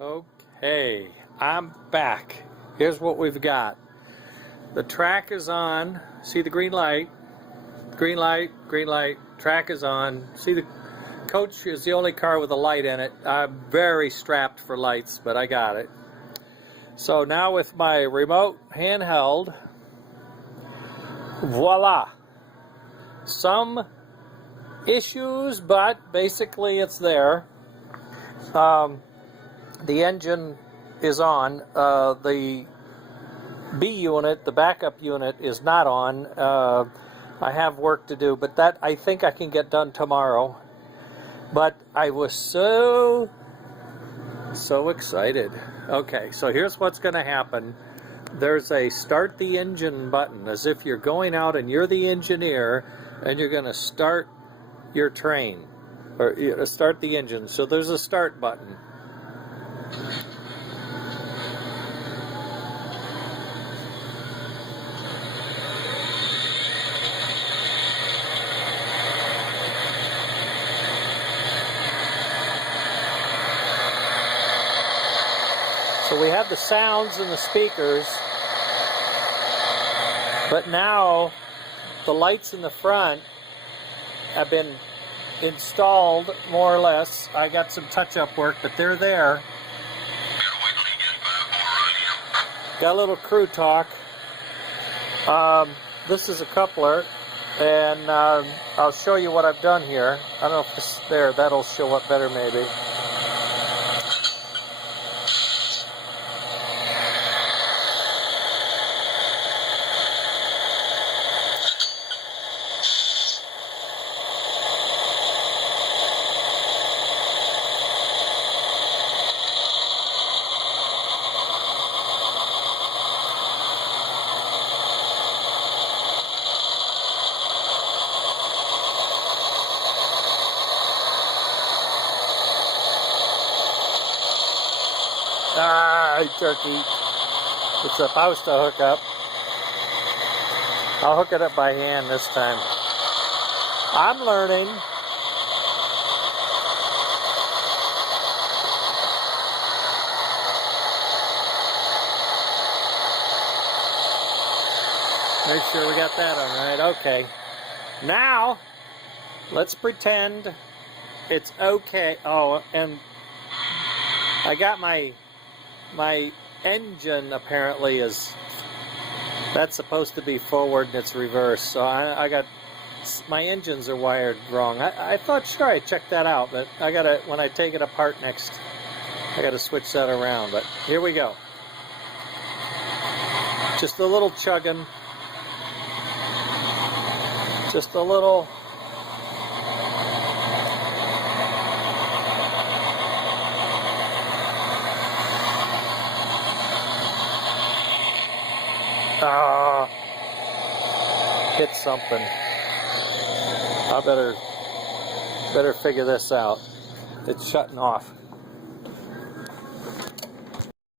Okay, I'm back. Here's what we've got. The track is on. See the green light? Green light, green light. Track is on. See, the coach is the only car with a light in it. I'm very strapped for lights, but I got it. So now with my remote handheld, voila. Some issues, but basically it's there. The engine is on. The B unit, the backup unit, is not on. I have work to do, but that I think I can get done tomorrow. But I was so excited. Okay, so here's what's going to happen. There's a start the engine button, as if you're going out and you're the engineer and you're going to start your train, or start the engine. So there's a start button. So we have the sounds and the speakers, but now the lights in the front have been installed more or less. I got some touch-up work, but they're there. Got a little crew talk. This is a coupler, and I'll show you what I've done here. I don't know if this is there. That'll show up better maybe. Turkey. It's supposed to hook up. I'll hook it up by hand this time. I'm learning. Make sure we got that on right. Okay. Now, let's pretend it's okay. Oh, and I got my engine apparently that's supposed to be forward and it's reverse, so I got my engines are wired wrong. I thought sure I checked that out, but I gotta, when I take it apart next, I gotta switch that around. But here we go. Just a little chugging, just a little. Hit something. I better figure this out. It's shutting off.